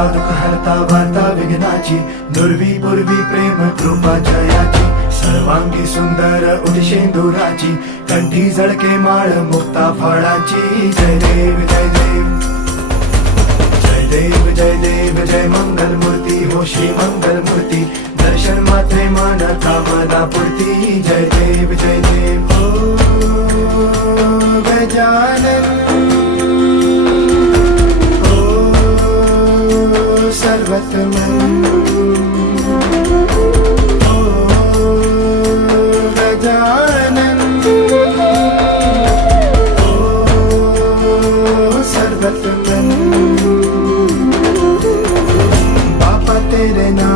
हरता दुःख हरता वार्ता विघ्नाची, दुर्वी पूर्वी प्रेम कृपा जयाची, सर्वांगी सुंदर उदिशेंदुराची, कंठी झळके माळ मुक्ता फळाची. जय देव जय देव जय देव जय देव जय मंगल मूर्ती हो श्री मंगल मूर्ती, दर्शन मात्रे मन कामना पूर्ती. जय देव जय देव हो गजानन हो सर्वतमन हो गजानन हो सर्वतमन. बापा तेरे नाम